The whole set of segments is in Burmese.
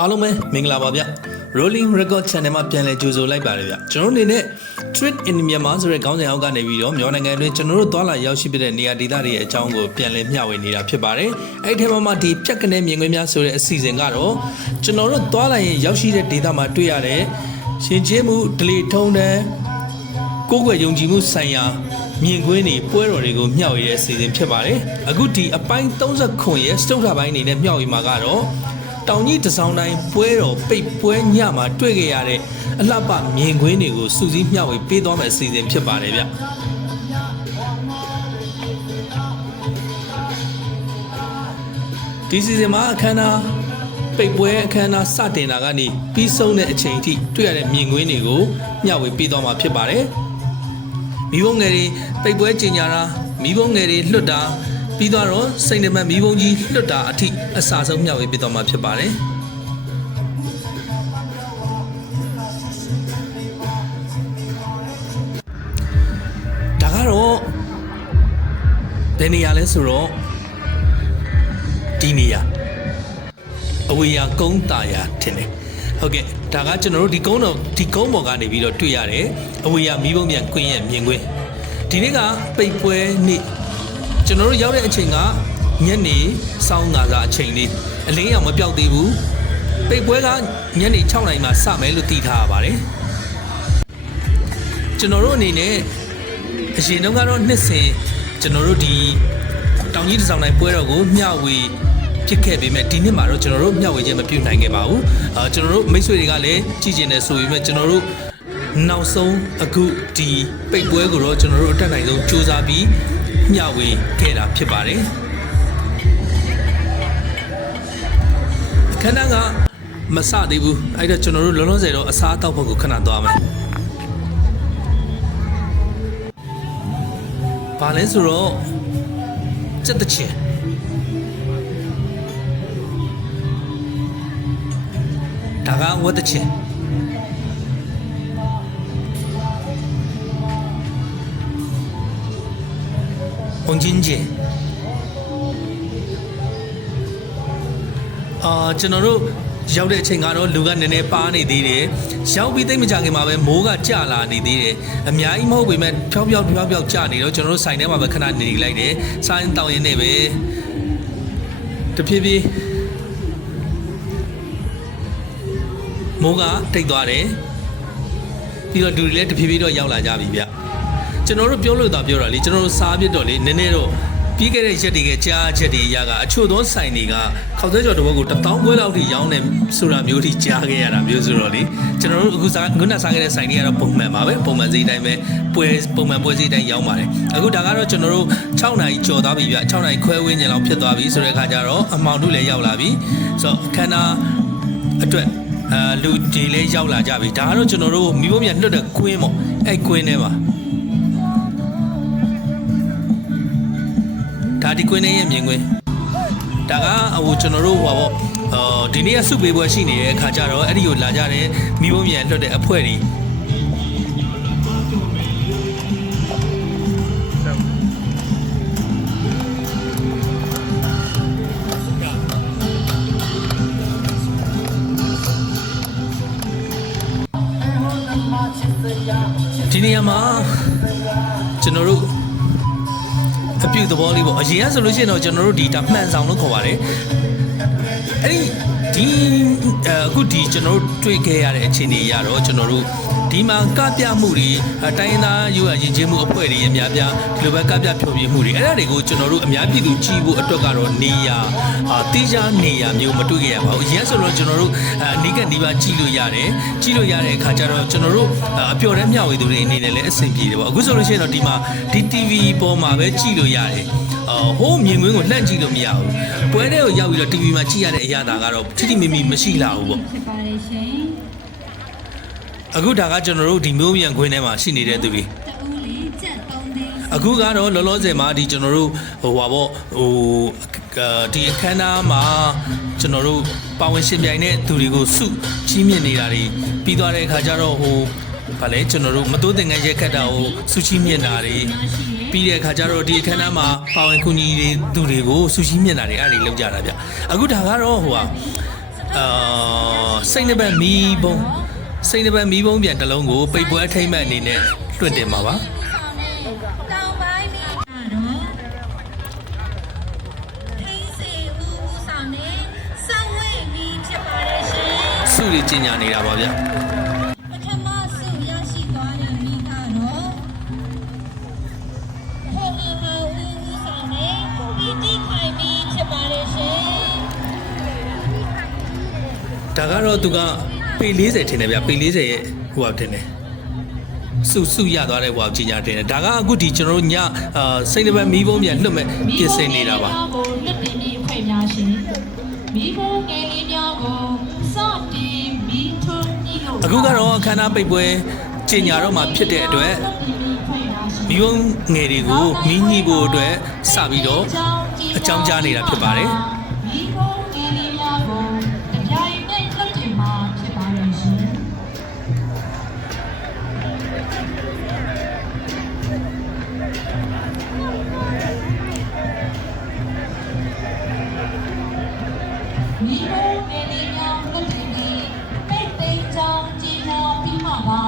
အားလုံးပဲမင်္ဂလာပါဗျ Rolling Record Channel မှာပြန်လည်ကြိုဆိုလိုက်ပါတယ်ဗျကျွန်တော်တို့အနေနဲ့ Trip in Myanmar ဆိုတဲ့ခေါင်းစဉ်အောက်ကနေပြီးတော့မြန်မာနိုင်ငံအတွင်းကျွန်တော်တို့သွားလာရောက်ရှိပြတဲ့နေရာဒေသတွေရဲ့အကြောင်းကိုပြန်လည်မျှဝေနေတာဖြစ်ပါတယ်အဲ့ဒီထဲမှာမှဒီဖြတ်ကနေမြင်ကွင်းများဆိုတဲ့အစီအစဉ်ကတော့ကျွန်တော်တို့သွားလာရင်ရောက်ရှိတဲ့ဒေသမှာတွေ့ရတဲ့ရှင်ကျေးမှုဒလီထုံးတဲ့ကိုယ်ွယ်ယုံကြည်မှုဆိုင်ရာမြင်ကွင်းတွေပွဲတော်တွေကိုမျှဝေတဲ့အစီအစဉ်ဖြစ်ပါတယ်အခုဒီအပိုင်း30ခွန်ရဲ့စတုထပိုင်းအနေနဲ့မျှဝေမှာကတော့ တောင်ကြီးတစောင်းတိုင်းပွဲတော်ပိတ်ပွဲညမှာတွေ့ခဲ့ရတဲ့အလှပမြင်ကွင်းတွေကိုစူးစီးမျှဝေပေးသွားမယ့်အစီအစဉ်ဖြစ်ပါတယ်ဗျဒီစီစဉ်မှာအခမ်းအနားပိတ်ပွဲအခမ်းအနားစတင်တာကနေပြီးဆုံးတဲ့အချိန်အထိတွေ့ရတဲ့မြင်ကွင်းတွေကိုမျှဝေပေးသွားမှာဖြစ်ပါတယ်မိဘငယ်တွေပိတ်ပွဲကျင်ညာတာမိဘငယ်တွေလွတ်တာ ပြီးတော့စိတ်နှမမိဘကြီးလွတ်တာအထိအစာဆုံးမျှဝေပေးသွားမှာဖြစ်ပါတယ်ဒါကတော့ဘယ်နေရာလဲဆိုတော့ဒီနေရာအဝေးရကုန်းတာယာထင်တယ်ဟုတ်ကဲ့ဒါကကျွန်တော်တို့ဒီကုန်းတော်ဒီကုန်းပေါ်ကနေပြီးတော့တွေ့ရတယ်အဝေးရမီးပုံမြန်ကွင်းရဲ့မြင်ကွင်းဒီနေ့ကပိတ်ပွဲနေ့ ကျွန်တော်တို့ရောက်တဲ့အချိန်ကညနေစောင်းကာစားအချိန်လေးအလင်းရောင်မပြောက်သေးဘူးပိတ်ပွဲကညနေ6နာရီမှစမယ်လို့သိထားရပါတယ်ကျွန်တော်တို့အနေနဲ့အရင်တုန်းကတော့နှစ်စဉ်ကျွန်တော်တို့ဒီတောင်ကြီးတစ်ဆောင်တိုင်းပွဲတော်ကိုမျှဝေဖြစ်ခဲ့ပေမဲ့ဒီနှစ်မှာတော့ကျွန်တော်တို့မျှဝေခြင်းမပြုနိုင်ခဲ့ပါဘူးအာကျွန်တော်တို့မိတ်ဆွေတွေကလည်းကြည်ကျင်နေဆိုပေမဲ့ကျွန်တော်တို့ နောက်ဆုံးအခုဒီပိတ်ပွဲကိုတော့ကျွန်တော်တို့အတက်နိုင်ဆုံးစူးစမ်းပြီးမျှဝေခဲ့တာဖြစ်ပါတယ်အခမ်းအနားကမစသေးဘူးအဲ့တော့ကျွန်တော်တို့လုံးလုံးဆယ်တော့အစားအသောက်ဘက်ကိုခဏသွားမယ်ဘာလဲဆိုတော့စက်တချင်ဒါကဝတ်တချင် 红金姐အာကျွန်တော်တို့ရောက်တဲ့အချိန်ကတော့လူကနည်းနည်းပါနေသေးတယ်ရောက်ပြီးသိမ့်မကြခင်မှာပဲမိုးကကျလာနေသေးတယ်အများကြီးမဟုတ်ပေမဲ့ဖြောင်းဖြောင်းဖြောင်းဖြောင်းကျနေတော့ကျွန်တော်တို့ဆိုင်ထဲမှာပဲခဏနေလိုက်တယ်ဆိုင်တောင်းရင်နေပဲတဖြည်းဖြည်းမိုးကတိတ်သွားတယ်ပြီးတော့လူတွေလည်းတဖြည်းဖြည်းတော့ရောက်လာကြပြီဗျ ကျွန်တော်တို့ပြောလို့သာပြောတာလေကျွန်တော်တို့စားပြစ်တော့လေနည်းနည်းတော့ပြီးခဲ့တဲ့ရက်တွေကကြားချက်တွေအရာကအချို့သောဆိုင်တွေကခေါက်သွဲကျော်တစ်ဘက်ကို1000ခွဲလောက်ထိရောင်းတယ်ဆိုတာမျိုးထိကြားခဲ့ရတာမျိုးဆိုတော့လေကျွန်တော်တို့အခုစားခုနစားခဲ့တဲ့ဆိုင်တွေကတော့ပုံမှန်ပါပဲပုံမှန်စီအတိုင်းပဲပွဲပုံမှန်ပွဲစီအတိုင်းရောင်းပါတယ်အခုဒါကတော့ကျွန်တော်တို့6နာရီကြော်သွားပြီဗျ6နာရီခွဲဝန်းကျင်လောက်ဖြစ်သွားပြီဆိုတဲ့အခါကျတော့အမောင်တို့လည်းရောက်လာပြီဆိုတော့အခမ်းအနားအတွက်အာလူတွေလည်းရောက်လာကြပြီဒါကတော့ကျွန်တော်တို့မိဘမြန်လွတ်တဲ့ကွင်းပေါ့အဲ့ကွင်းထဲမှာ ဒါဒီကွင်းထဲရဲ့မြင်ကွင်းဒါကဟိုကျွန်တော်တို့ဟိုပါပေါ့အော်ဒီနေ့ကစုပေးပွဲရှိနေတဲ့အခါကျတော့အဲ့ဒီကိုလာကြတဲ့မိဘမြန်လွတ်တဲ့အဖွဲ့တွေဒီနေရာမှာကျွန်တော်တို့ အပြုသဘောလေးပေါ့အရင်ကဆိုလို့ရှိရင်တော့ကျွန်တော်တို့ဒီဒါမှန်ဆောင်လို့ခေါ်ပါတယ်အဲ့ဒီ ဒီအဲအခုဒီကျွန်တော်တို့တွေ့ခဲ့ရတဲ့အခြေအနေအရတော့ကျွန်တော်တို့ဒီမှာကပြမှုတွေအတိုင်းရင်းသားယူရရင်ချင်းမှုအဖွဲ့တွေအများပြားဒီလိုပဲကပြဖြောပြမှုတွေအဲ့ဒါတွေကိုကျွန်တော်တို့အများပြည်သူကြည့်ဖို့အတွက်ကတော့နေရအာတေးချာနေရမျိုးမတွေ့ခဲ့ရပါဘူးအရင်ဆိုတော့ကျွန်တော်တို့အနီးကနေပါကြည့်လို့ရတယ်ကြည့်လို့ရတဲ့အခါကျတော့ကျွန်တော်တို့အပျော်တဲ့မျှဝေသူတွေအနေနဲ့လည်းအဆင်ပြေတယ်ပေါ့အခုဆိုလို့ရှိရင်တော့ဒီမှာဒီ TV ပေါ်မှာပဲကြည့်လို့ရတယ်အော်ဟိုးမြင်ကွင်းကိုလှန့်ကြည့်လို့မရဘူးပွဲထဲကိုရောက်ပြီးတော့ TV မှာကြည့်ရတဲ့အရာသာကတော့ထိထိမိမိမရှိလာဘူးပေါ့ဖြစ်ပါတယ်ရှင်အခုဒါကကျွန်တော်တို့ဒီမျိုးမြန်ခွင်းထဲမှာရှိနေတဲ့သူတွေတဦးလေးကြက်သုံးသိန်းအခုကတော့လောလောဆယ်မှာဒီကျွန်တော်တို့ဟိုဟာပေါ့ဟိုအာဒီအခမ်းအနားမှာကျွန်တော်တို့ပါဝင်ရှင်ပြိုင်တဲ့သူတွေကိုစုချီးမြှင့်နေတာတွေပြီးသွားတဲ့အခါကျတော့ဟိုဗာလဲကျွန်တော်တို့မတိုးတင်ငန်းရက်ခတ်တာကိုစုချီးမြှင့်တာတွေပြီးတဲ့အခါကျတော့ဒီအခမ်းအနားမှာပါဝင်ကူညီတွေသူတွေကိုစုချီးမြှင့်တာတွေအဲ့ဒါတွေလုပ်ကြတာဗျအခုဒါကတော့ဟိုဟာ အာစိတ်နှပက်မီးဘုံစိတ်နှပက်မီးဘုံပြန်တစ်လုံးကိုပိတ်ပွဲအထိမ့်မဲ့အနေနဲ့လွှင့်တင်ပါပါတောင်ပိုင်းမှာတော့ထိန်းစီဦးဦးဆောင်နဲ့စောင့်ဝေးပြီးဖြစ်ပါတယ်ရှင်စုတွေကြီးညာနေတာပါဗျာ ဒါကတော့သူကပေ40ထင်တယ်ဗျပေ40ရဲ့ဟိုဟာထင်တယ်စုစုရသွားတဲ့ဟိုဟာကြီးညာတင်တယ်ဒါကအခုဒီကျွန်တော်တို့ညအာစိတ်နှပက်မီးဘုံပြန်လွှတ်မဲ့ပြင်ဆင်နေတာပါကိုလွတ်တင်ပြီးအဖွဲ့များရှင်မိဖို့ငယ်လေးများကိုစတင်ပြီးထွန်းပြီးလို့အခုကတော့အခမ်းအနားပိတ်ပွဲကြီးညာတော့မှဖြစ်တဲ့အတွက်လွတ်တင်ပြီးအဖွဲ့များရှင်မီးဘုံငယ်တွေကိုမီးညှိဖို့အတွက်စပြီးတော့အကြောင်းကြားနေတာဖြစ်ပါတယ် မိဖို့ငယ်လေးများလွတ်တင်ပြီးပိတ်သိမ်းကြောင်းကြီးညာပြီးမှပါ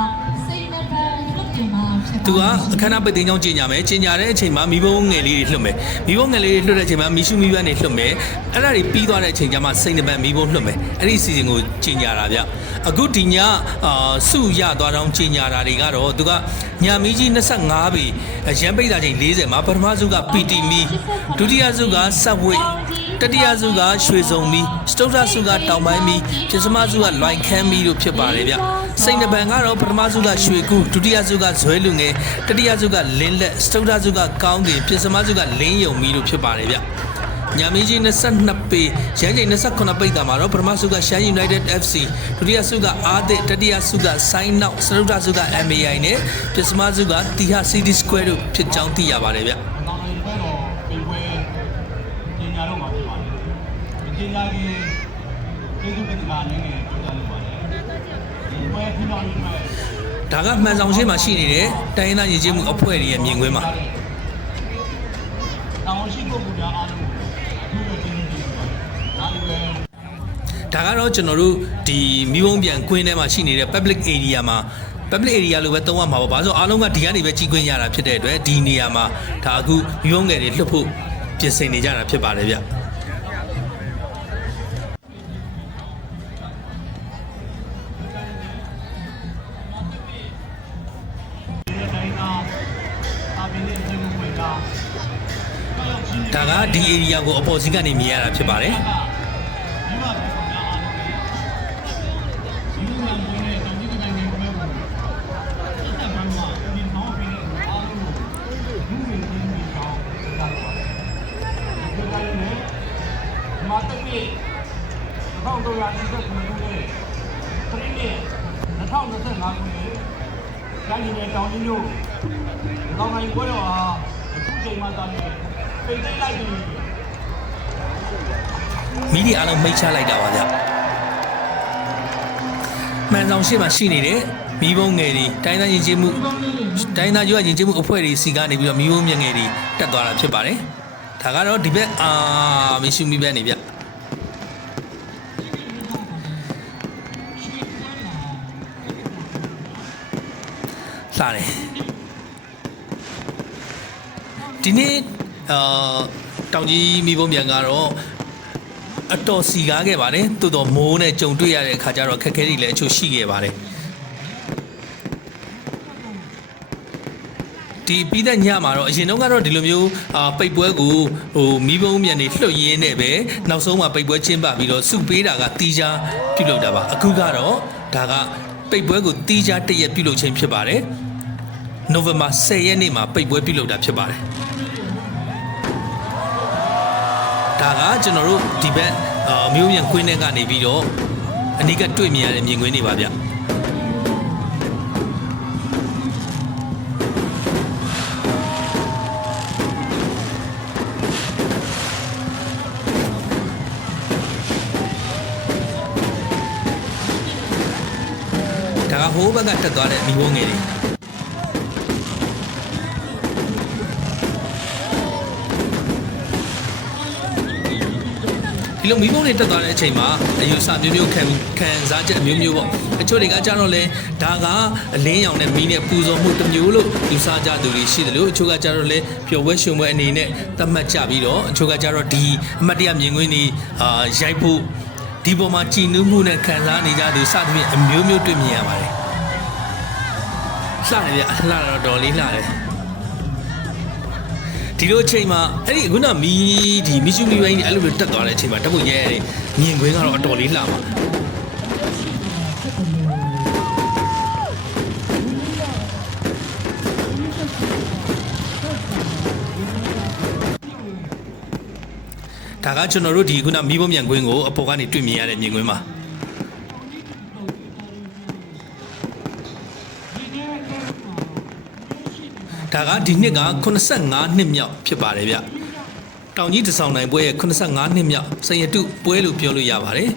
စိတ်နှပါလွတ်တင်မှာဖြစ်ပါသူကအခမ်းအနားပိတ်သိမ်းကြောင်းကြီးညာမယ်ကြီးညာတဲ့အချိန်မှာမီးဘုံငယ်လေးတွေလွှတ်မယ်မီးဘုံငယ်လေးတွေလွှတ်တဲ့အချိန်မှာမီးရှူမီးပန်းတွေလွှတ်မယ်အဲ့ဒါတွေပြီးသွားတဲ့အချိန်ကျမှစိတ်နှပက်မီးဘုံလွှတ်မယ်အဲ့ဒီစီစဉ်ကိုကြီးညာတာဗျအခုဒီညအာစုရသွားတောင်းကြီးညာတာတွေကတော့သူကညာမီးကြီး25ပြီရန်ပိတ်တာချိန်40မှာပထမစုက PT မီဒုတိယစုက Subway တ တိယစုကရွှေစုံမီစတုတ္ထစုကတောင်ပိုင်းမီပြစမစုကလွိုင်ခမ်းမီတို့ဖြစ်ပါတယ်ဗျစိတ်နှပံကတော့ပထမစုကရွှေကူဒုတိယစုကဇွဲလူငယ်တတိယစုကလင်းလက်စတုတ္ထစုကကောင်းကင်ပြစမစုကလင်းယုံမီတို့ဖြစ်ပါတယ်ဗျညာမင်းကြီး22ပေရန်ချိန်28ပိတ်တာမှာတော့ပထမစုကရှမ်း United FC ဒုတိယစုကအာသစ်တတိယစုကဆိုင်းနောက်စတုတ္ထစုက MAI နဲ့ပြစမစုကတီဟာ City Square တို့ဖြစ်ကြောင်းသိရပါတယ်ဗျ။ကောင်းတဲ့ဘက်တော့ပြင်ပွဲပညာတော့မှာဖြစ်ပါတယ်။ ပညာကြီးကျေးဇူးတင်ပါနေနေပြောကြလို့ပါတယ်။ဒီပွဲဖြစ်တော့ဒီပွဲဒါကမှန်ဆောင်ရှင်းမှာရှိနေတဲ့တိုင်းရင်းသားရည်ကြီးမှုအဖွဲ့တွေရဲ့မြင်ကွင်းမှာတောင်းရှိဖို့ကအားလုံးအခုပဲကျေးဇူးတင်ပါတယ်။ဒါလည်းပဲဒါကတော့ကျွန်တော်တို့ဒီမိဘုံပြန်ကွင်းထဲမှာရှိနေတဲ့ public area မှာ public area လို့ပဲသုံးရမှာပါ။ဘာလို့အားလုံးကဒီကနေပဲကြီးကွင်းရတာဖြစ်တဲ့အတွက်ဒီနေရာမှာဒါအခုမိဘုံငယ်တွေလွှတ်ဖို့ပြင်ဆင်နေကြတာဖြစ်ပါတယ်ဗျ။ ဒါကဒီ area ကိုအပေါ်စီးကနေမြင်ရတာဖြစ်ပါတယ်ဒီမှာပဲခင်ဗျာအားလုံးဒီလိုမှဝင်တဲ့တောင်ကြီးတိုင်းနေပွဲကိုစစ်တပ်ဘက်မှဒီမောင်းပြီးတဲ့အားလုံးကိုလူတွေချင်းပြီးကြောင်းကြားပါတယ်။ဒီတိုင်းနဲ့မာတမီ1929ခုနှစ်ခရစ်နှစ်2025ခုနှစ်တိုင်းပြည်တောင်ကြီးတို့ကောင်းတိုင်းပွဲတော်ဟာအခုချိန်မှသာနေပိတ်သိ မ်းလိုက်ပြီမီဒီအားလုံးမိတ်ချလိုက်တာပါဗျမှန်ဆောင်ရှေ့မှာရှိနေတဲ့မိဘုံငယ်တွေတိုင်းသားရင်ကျေးမှုတိုင်းသားရွက်ရင်ကျေးမှုအဖွဲ့တွေစီကနေပြီးတော့မိဘုံမြငယ်တွေတက်သွားတာဖြစ်ပါတယ်ဒါကတော့ဒီဘက်အာမရှူမီဘက်နေဗျလာတယ်ဒီနေ့ အာတောင်ကြီးမိဘုံမြန်ကတော့အတော်စီကားခဲ့ပါတယ်တိုးတော်မိုးနဲ့ကြုံတွေ့ရတဲ့အခါကျတော့အခက်အခဲတွေလည်းအချို့ရှိခဲ့ပါတယ်ဒီပြီးတဲ့ညမှာတော့အရင်တော့ကတော့ဒီလိုမျိုးအာပိတ်ပွဲကိုဟိုမိဘုံမြန်နေလှုပ်ရင်းနဲ့ပဲနောက်ဆုံးမှာပိတ်ပွဲကျင်းပပြီးတော့စုပေးတာကတီးခြားပြုလုပ်တာပါအခုကတော့ဒါကပိတ်ပွဲကိုတီးခြားတရက်ပြုလုပ်ခြင်းဖြစ်ပါတယ်နိုဝင်ဘာ10ရက်နေ့မှာပိတ်ပွဲပြုလုပ်တာဖြစ်ပါတယ် ဒါကကျွန်တော်တို့ဒီဘက်အာမျိုးမြန်ကွင်းထဲကနေပြီးတော့အနိကတွေ့မြင်ရတဲ့မြင်ကွင်းတွေပါဗျဒါကဟိုးဘက်ကတက်သွားတဲ့မိဘငယ်တွေ ဒီလိုမီးပုံးတွေတက်သွားတဲ့အချိန်မှာအယူဆမျိုးမျိုးခံခံစားချက်အမျိုးမျိုးပေါ့အချို့တွေကကြတော့လဲဒါကအလင်းရောင်နဲ့မီးနဲ့ပူဇော်မှုတစ်မျိုးလို့ယူဆကြသူတွေရှိတယ်လို့အချို့ကကြတော့လဲပျော်ပွဲရွှင်ပွဲအနေနဲ့သတ်မှတ်ကြပြီးတော့အချို့ကကြတော့ဒီအမတ်တရမြင်ကွင်းတွေအာရိုက်ဖို့ဒီပေါ်မှာကြည်နူးမှုနဲ့ခံစားနေကြသူစသဖြင့်အမျိုးမျိုးတွေ့မြင်ရပါတယ်လှတယ်ဗျလှတော့တော်လေးလှတယ် ဒီလိုအချိန်မှာအဲ့ဒီခုနမီးဒီမီရှူမီပိုင်းအဲ့လိုမျိုးတက်သွားတဲ့အချိန်မှာတက်ဖို့ရဲရတယ်မြင်ကွင်းကတော့အတော်လေးလှမှာဒါကကျွန်တော်တို့ဒီခုနမီးပုံမြန်ကွင်းကိုအပေါ်ကနေတွေ့မြင်ရတဲ့မြင်ကွင်းပါ ဒါကဒီနှစ်က85နှစ်မြောက်ဖြစ်ပါတယ်ဗျတောင်ကြီးတဆောင်နိုင်ပွဲရဲ့85နှစ်မြောက်စရတုပွဲလို့ပြောလို့ရပါတယ်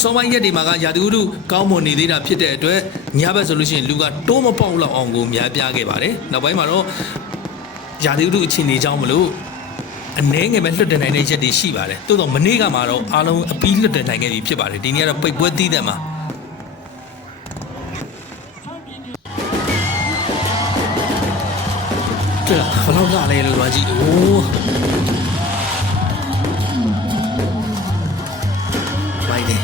စောပိုင်းရက်ဒီမှာကရာသီဥတုကောင်းမွန်နေသေးတာဖြစ်တဲ့အတွက်ညဘက်ဆိုလို့ရှိရင်လူကတိုးမပေါက်လောက်အောင်ကိုများပြားခဲ့ပါတယ်နောက်ပိုင်းမှာတော့ရာသီဥတုအခြေအနေကြောင်းမလို့အနှဲငယ်ပဲလွတ်တင်နိုင်တဲ့ရက်တွေရှိပါတယ်တိုးတော့မနေ့ကမှတော့အားလုံးအပီးလွတ်တင်နိုင်ခဲ့ပြီဖြစ်ပါတယ်ဒီနေ့ကတော့ပိတ်ပွဲသီးတဲ့မှာ ဘလောက်လာလဲလို့ပြောကြည့်အိုးမိုက်တယ်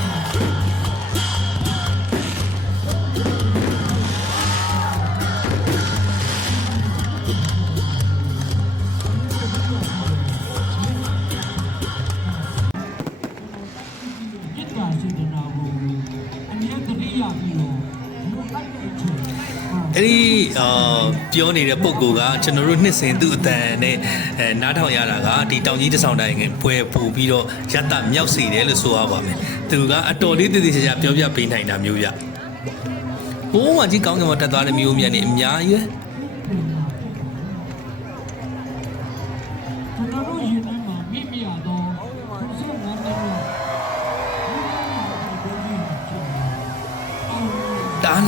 မေတ္တာစေတနာကိုအမြဲတည်းရပြီးတော့လူလိုက်တဲ့အချိန် အဲ့ဒီအာ ပြောနေတဲ့ပုံကူကကျွန်တော်တို့နှစ်စဉ်သူ့အတန်နဲ့အဲနားထောင်ရတာကဒီတောင်ကြီးတဆောင်တိုင်းကပွဲပို့ပြီးတော့ရတမြောက်စီတယ်လို့ဆိုရပါမယ်သူကအတော်လေးတည်တည်ချာချာပြောပြပေးနိုင်တာမျိုးပြဘိုးမကြီးကောင်းကင်မှာတက်သွားတဲ့မျိုးမြန်နေအများကြီး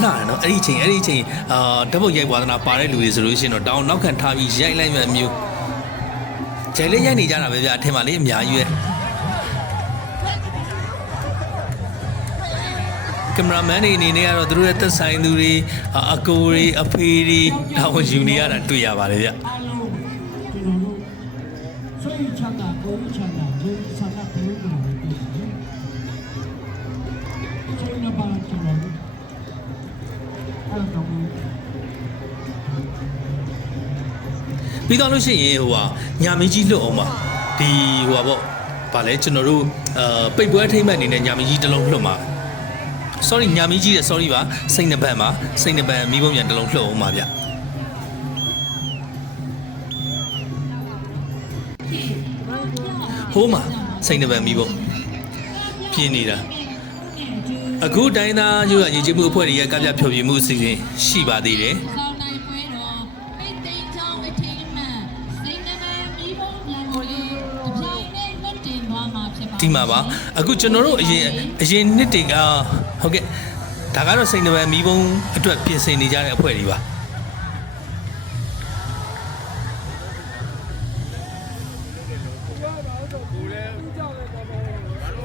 တအားလာတယ်နော်အဲ့ဒီအချိန်အဲ့ဒီအချိန်အာဓာတ်ပုံရိုက်ဝါသနာပါတဲ့လူတွေဆိုလို့ရှိရင်တော့တောင်းနောက်ခံထားပြီးရိုက်လိုက်မှမျိုးဂျယ်လေးရိုက်နေကြတာပဲဗျအထင်ပါလေအများကြီးပဲကင်မရာမန်တွေအနေနဲ့ကတော့သူတို့ရဲ့သက်ဆိုင်သူတွေအာအကိုတွေအဖေတွေဒါကိုယူနေရတာတွေ့ရပါတယ်ဗျအားလုံးကျွန်တော်တို့ဆွေးချတာကိုချတာဒီ ပြီးတော့လို့ရှိရင်ဟိုဟာညာမင်းကြီးလွတ်အောင်ပါဒီဟိုဟာပေါ့ဗာလဲကျွန်တော်တို့အာပိတ်ပွဲအထိမ့်မှတ်အနေနဲ့ညာမင်းကြီးတစ်လုံးလွတ်မှာ sorry ညာမင်းကြီးတဲ့ sorry ပါစိတ်နှပန်ပါစိတ်နှပန်မိဘမြန်တစ်လုံးလွတ်အောင်ပါဗျဟိုးမှာစိတ်နှပန်မိဘပြင်းနေတာ အခုတိုင်းသားယူရည်ကြည်မှုအဖွဲ့တွေရဲ့ကပြဖြောပြမှုအစီအစဉ်ရှိပါသေးတယ်ဆောင်နိုင်ပွဲတော်ပိတ်သိမ်းချောင်းအထိမ်းအမှန်စိတ်နှံမိဘမြန်ကိုလေးအပြိုင်နဲ့လွတ်တင်သွားမှာဖြစ်ပါတယ်ဒီမှာပါအခုကျွန်တော်တို့အရင်အရင်နှစ်တွေကဟုတ်ကဲ့ဒါကတော့စိတ်နှပန်မိဘုံအတွက်ပြင်ဆင်နေကြတဲ့အဖွဲ့တွေပါ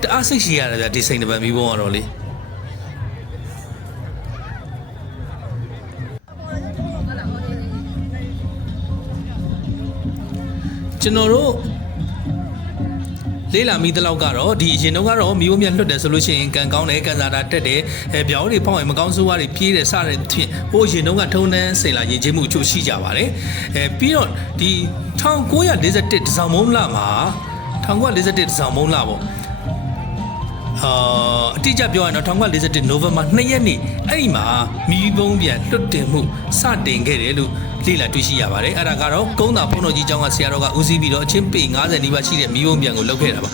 တအားစိတ်ရှိရတယ်ဗျဒီစိတ်နှပန်မိဘုံကတော့လေ ကျွန်တော်တို့လေးလာမိတလောက်ကတော့ဒီအရင်တော့ကတော့မိဘမြတ်လွတ်တယ်ဆိုလို့ရှိရင်ကန်ကောင်းတယ်ကန်စာတာတက်တယ်အဲပြောင်းတွေဖောင်းရင်မကောင်းဆိုးဝါးတွေပြေးတယ်စတဲ့ဖြင့်ဟိုအရင်တော့ကထုံးတန်းစိန်လာရင်ချင်းမှုအချို့ရှိကြပါတယ်အဲပြီးတော့ဒီ1941တစောင်းမုံလာမှာ1941တစောင်းမုံလာပေါ့အာအတိအကျပြောရရင်တော့1941 November 2ရက်နေ့အဲ့ဒီမှာမိဘုံပြန်လွတ်တင်မှုစတင်ခဲ့တယ်လို့ လေ့လာတွေ့ရှိရပါတယ်အဲ့ဒါကတော့ကုန်းသာဖုန်းတော်ကြီးကျောင်းကဆရာတော်ကဦးစီးပြီးတော့အချင်းပေ90နီးပါးရှိတဲ့မိဘုံပြန်ကိုလုပ်ခဲ့တာပါ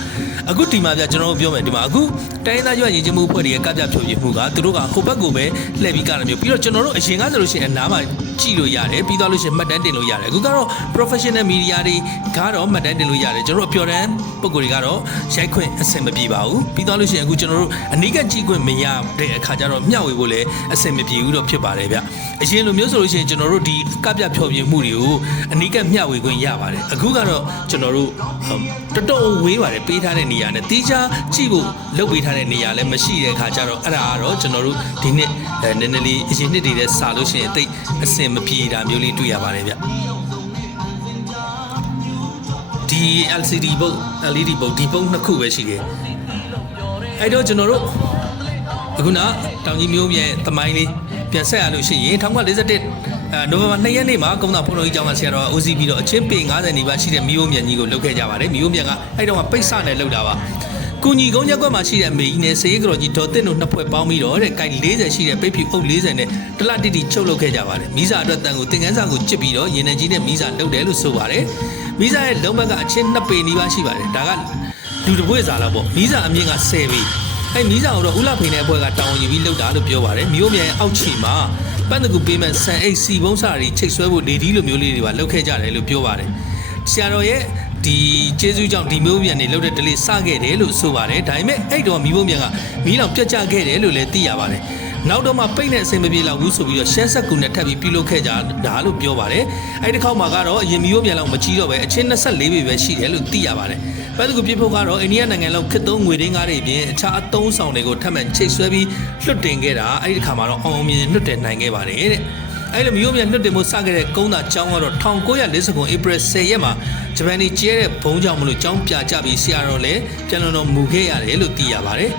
အခုဒီမှာပြကျွန်တော်တို့ပြောမယ်ဒီမှာအခုတိုင်းသားရွက်ရင်ချင်းမှုအဖွဲ့တွေရဲ့ကပြဖြိုပြမှုကသူတို့ကဟိုဘက်ကိုပဲလှည့်ပြီးကြတာမျိုးပြီးတော့ကျွန်တော်တို့အရင်ကဆိုလို့ရှိရင်အနားမှာကြည့်လို့ရတယ်ပြီးတော့လို့ရှိရင်မှတ်တမ်းတင်လို့ရတယ်အခုကတော့ professional media တွေကတော့မှတ်တမ်းတင်လို့ရတယ်ကျွန်တော်တို့အပျော်တမ်းပုံကိုယ်တွေကတော့ရိုက်ခွင့်အဆင်မပြေပါဘူးပြီးတော့လို့ရှိရင်အခုကျွန်တော်တို့အနိကကြည့်ခွင့်မရတဲ့အခါကျတော့မျှဝေဖို့လည်းအဆင်မပြေဘူးတော့ဖြစ်ပါတယ်ဗျအရင်လိုမျိုးဆိုလို့ရှိရင်ကျွန်တော်တို့ဒီကပြဖျော်ဖြေမှုတွေကိုအနိကမျှဝေခွင့်ရပါတယ်အခုကတော့ကျွန်တော်တို့ဟိုတော်တော်ဝေးပါတယ်ပေးထားတဲ့နေရာနဲ့တီးခြားကြည့်ဖို့လုပ်ပေးထားတဲ့နေရာလည်းမရှိတဲ့အခါကျတော့အဲ့ဒါကတော့ကျွန်တော်တို့ဒီနှစ်အဲနည်းနည်းလေးအရင်နှစ်တွေနဲ့စာလို့ရှိရင်တိတ်အဆင်မပြေတာမျိုးလေးတွေ့ရပါတယ်ဗျဒီ LCD ဘုတ် LED ဘုတ်ဒီဘုတ်နှစ်ခုပဲရှိတယ်အဲ့တော့ကျွန်တော်တို့အခုနတောင်ကြီးမျိုးမြဲတမိုင်းလေးပြန်ဆက်ရလို့ရှိရင်1941အဲနိုဝင်ဘာ2ရက်နေ့မှာကုန်းသာဖုန်းတော်ကြီးကျောင်းမှာဆရာတော်က OC ပြီးတော့အချင်းပေ90နီးပါးရှိတဲ့မိဘမြန်ကြီးကိုလုပ်ခဲ့ကြပါတယ်မိဘမြန်ကအဲ့တော့ကပိတ်စနဲ့လုပ်တာပါ ကုညီကုန်းရက်ကွက်မှာရှိတဲ့အမေကြီးနဲ့ဆေးကတော်ကြီးဒေါ်တစ်တို့နှစ်ဖွဲ့ပေါင်းပြီးတော့တဲ့ကိုင်40ရှိတဲ့ပိတ်ဖြူအုပ်40နဲ့တလတိတိချုပ်လုပ်ခဲ့ကြပါတယ်မိစာအတွက်တန်ကိုတင်ကန်းစာကိုကြစ်ပြီးတော့ရင်နေကြီးနဲ့မိစာလုပ်တယ်လို့ဆိုပါတယ်မိစာရဲ့လုံးဘက်ကအချင်း2ပေနီးပါးရှိပါတယ်ဒါကလူတစ်ပွေစာလောက်ပေါ့မိစာအမြင့်က10ပေအဲမီးစာကိုတော့ဦးလာဖိန်တဲ့ဘွဲကတောင်းယူပြီးလှုပ်တာလို့ပြောပါတယ်မြို့မြိုင်အောက်ချီမှာပန်းတကူပေးမဲ့ဆန်အိတ်စီဘုံစာတွေချိတ်ဆွဲဖို့လေဒီလိုမျိုးလေးတွေပါလှုပ်ခဲ့ကြတယ်လို့ပြောပါတယ်ဆရာတော်ရဲ့ ဒီကျေးဇူးကြောင့်ဒီမျိုးမြန်နေလှုပ်တဲ့ဒလေးစခဲ့တယ်လို့ဆိုပါတယ်ဒါပေမဲ့အဲ့တော့မီးဘုံမြန်ကမီးလောင်ပြတ်ကျခဲ့တယ်လို့လည်းသိရပါတယ်နောက်တော့မှပိတ်တဲ့အစင်မပြေလောက်ဘူးဆိုပြီးတော့ရှမ်းဆက်ကူနဲ့ထပ်ပြီးပြုလုပ်ခဲ့ကြတာလို့ပြောပါတယ်အဲ့ဒီတစ်ခေါက်မှာကတော့အရင်မီးဘုံမြန်လောက်မကြီးတော့ပဲအချင်း24ပေပဲရှိတယ်လို့သိရပါတယ်ပန်းတကူပြဖို့ကတော့အိန္ဒိယနိုင်ငံလောက်ခစ်သုံးငွေရင်းကားတွေအပြင်အခြားအသုံးဆောင်တွေကိုထပ်မံချိတ်ဆွဲပြီးလွတ်တင်ခဲ့တာအဲ့ဒီခါမှာတော့အောင်အောင်မြင်မြင်လွတ်တင်နိုင်ခဲ့ပါတယ်တဲ့ အဲ့လိုမျိုးမြန်လွတ်တင်မှုစခဲ့တဲ့ကုန်းသာကျောင်းကတော့1949ခုဧပြီ10ရက်မှာဂျပန်ကြီးကျဲတဲ့ဘုံကြောင့်မလို့ကျောင်းပြကြပြီးဆရာတော်လည်းပြန်လုံတော်မူခဲ့ရတယ်လို့သိရပါတယ်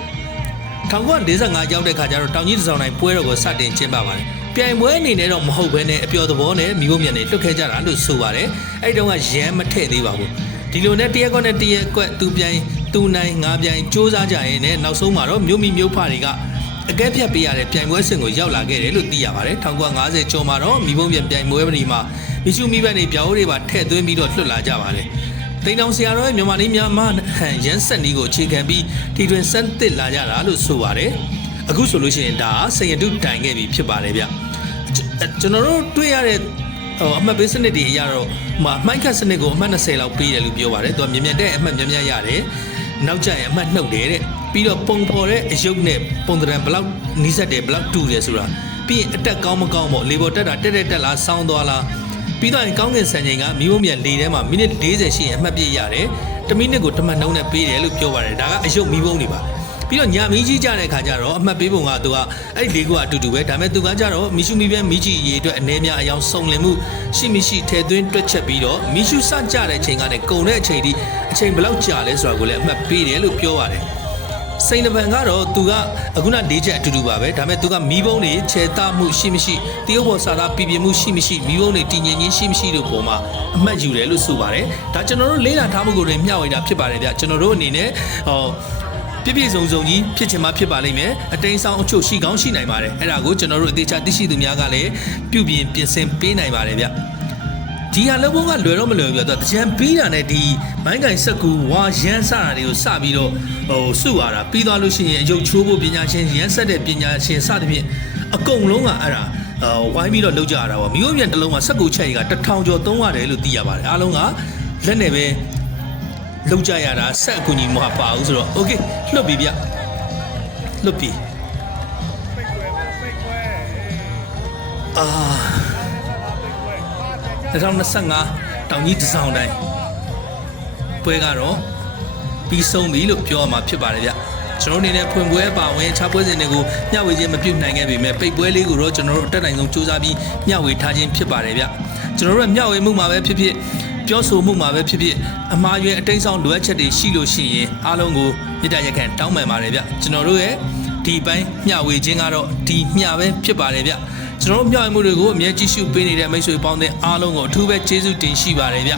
1945ရောက်တဲ့ခါကျတော့တောင်ကြီးတစောင်းတိုင်းပွဲတော်ကိုစတင်ကျင်းပပါတယ်ပြိုင်ပွဲအနေနဲ့တော့မဟုတ်ဘဲနဲ့အပျော်သဘောနဲ့မိဖို့မြန်နေလွတ်ခဲ့ကြတာလို့ဆိုပါတယ်အဲ့ဒီတုန်းကရမ်းမထည့်သေးပါဘူးဒီလိုနဲ့တရက်ကွက်နဲ့တရက်ကွက်သူပြိုင်သူနိုင်ငါပြိုင်စ조사ကြရင်နဲ့နောက်ဆုံးမှာတော့မြို့မိမြို့ဖတွေက အကဲဖြတ်ပေးရတဲ့ပြိုင်ပွဲစဉ်ကိုရောက်လာခဲ့တယ်လို့သိရပါတယ်1950ကျော်မှာတော့မိဘုံပြန်ပြိုင်ပွဲပရီမှာမိရှုမိဘတွေပြောင်းတွေပါထည့်သွင်းပြီးတော့လွှတ်လာကြပါတယ်တိန်တောင်ဆရာတော်ရဲ့မြန်မာနည်းမြန်မာဟန်ရန်ဆက်နီးကိုအခြေခံပြီးတီတွင်စမ်းသစ်လာကြတာလို့ဆိုပါတယ်အခုဆိုလို့ရှိရင်ဒါစင်ရတုတိုင်ခဲ့ပြီဖြစ်ပါတယ်ဗျကျွန်တော်တို့တွေ့ရတဲ့ဟိုအမှတ်ပေးစနစ်တွေအရတော့ဟိုမှာမှိုင်းခတ်စနစ်ကိုအမှတ်20လောက်ပေးတယ်လို့ပြောပါတယ်။သူကမြင်မြင်တဲ့အမှတ်များများရတယ်။နောက်ကျရင်အမှတ်နှုတ်တယ်တဲ့။ ပြီးတော့ပုံဖော်တဲ့အယုတ်နဲ့ပုံသဏ္ဍာန်ဘယ်လောက်နီးစပ်တယ်ဘယ်လောက်တူတယ်ဆိုတာပြီးရင်အတက်ကောင်းမကောင်းပေါ့လေပေါ်တက်တာတက်တက်တက်လားဆောင်းသွားလားပြီးတော့ရင်ကောင်းကင်ဆန်ချိန်ကမိဖို့မြန်လေထဲမှာမိနစ်40ရှိရင်အမှတ်ပြည့်ရတယ်။တစ်မိနစ်ကိုတစ်မှတ်နှုံးနဲ့ပေးတယ်လို့ပြောပါတယ်။ဒါကအယုတ်မိဘုံတွေပါ။ပြီးတော့ညာမီးကြီးကြတဲ့ခါကျတော့အမှတ်ပေးပုံကသူကအဲ့ဒီလေးခုကအတူတူပဲဒါပေမဲ့သူကကြတော့မီရှုမီပြန်မီးကြီးအရေးအတွက်အနေများအယောင်စုံလင်မှုရှိမရှိထဲသွင်းတွက်ချက်ပြီးတော့မီရှုစကြတဲ့အချိန်ကလည်းကုံတဲ့အချိန်ဒီအချိန်ဘယ်လောက်ကြာလဲဆိုတာကိုလည်းအမှတ်ပေးတယ်လို့ပြောပါတယ် စိန်တပံကတော့သူကအခုန၄ချက်အတူတူပါပဲဒါပေမဲ့သူကမီးဘုံတွေခြေသားမှုရှိမရှိတရုပ်ဘော်စာသားပြည်ပြမှုရှိမရှိမီးဘုံတွေတည်ငြိမ်ခြင်းရှိမရှိတို့ပုံမှာအမှတ်ယူတယ်လို့ဆိုပါတယ်ဒါကျွန်တော်တို့လေးလာထားမှုကိုတွေမျှဝေတာဖြစ်ပါတယ်ဗျကျွန်တော်တို့အနေနဲ့ဟောပြည့်ပြည့်စုံစုံကြီးဖြစ်ချင်မှဖြစ်ပါလိမ့်မယ်အတိန်ဆောင်အချို့ရှိကောင်းရှိနိုင်ပါတယ်အဲ့ဒါကိုကျွန်တော်တို့အသေးချာသိရှိသူများကလည်းပြုပြင်ပြင်ဆင်ပေးနိုင်ပါတယ်ဗျ ဒီဟာလည်းဘုံကလွယ်တော့မလွယ်ဘူးပြတော့တကြံပြီးတာနဲ့ဒီမိုင်းကင်ဆက်ကူဝါရန်စတာတွေကိုစပြီးတော့ဟိုစုရတာပြီးသွားလို့ရှိရင်အယုတ်ချိုးဖို့ပညာရှင်ရန်ဆက်တဲ့ပညာရှင်စသဖြင့်အကုန်လုံးကအဲ့ဒါဟိုဝိုင်းပြီးတော့လောက်ကြရတာပေါ့မြို့ပြန်တစ်လုံးမှာစက်ကူချက်ကြီးကတစ်ထောင်ကျော်သုံးရတယ်လို့သိရပါတယ်အားလုံးကလက်နဲ့ပဲလောက်ကြရတာဆက်အကူကြီးမပါဘူးဆိုတော့ okay လွတ်ပြီဗျလွတ်ပြီအာ 2025တောင်ကြီးတစောင်းတိုင်းပွဲကတော့ပြီးဆုံးပြီလို့ပြောရမှာဖြစ်ပါတယ်ဗျကျွန်တော်အနေနဲ့ဖွင့်ပွဲပါဝင်ခြားပွဲစဉ်တွေကိုမျှဝေခြင်းမပြုနိုင်ခဲ့ပေမဲ့ပိတ်ပွဲလေးကိုတော့ကျွန်တော်တို့အတက်နိုင်ဆုံးစူးစမ်းပြီးမျှဝေထားခြင်းဖြစ်ပါတယ်ဗျကျွန်တော်တို့ကမျှဝေမှုမှာပဲဖြစ်ဖြစ်ပြောဆိုမှုမှာပဲဖြစ်ဖြစ်အမှားရွယ်အတိတ်ဆောင်လိုအပ်ချက်တွေရှိလို့ရှိရင်အားလုံးကိုမေတ္တာရက်ခံတောင်းပန်ပါတယ်ဗျကျွန်တော်တို့ရဲ့ဒီပိုင်းမျှဝေခြင်းကတော့ဒီမျှပဲဖြစ်ပါတယ်ဗျ ကျွန်တော်တို့မျှဝေမှုတွေကိုအမြဲကြည့်ရှုပေးနေတဲ့မိတ်ဆွေပေါင်းတဲ့အားလုံးကိုအထူးပဲကျေးဇူးတင်ရှိပါတယ်ဗျ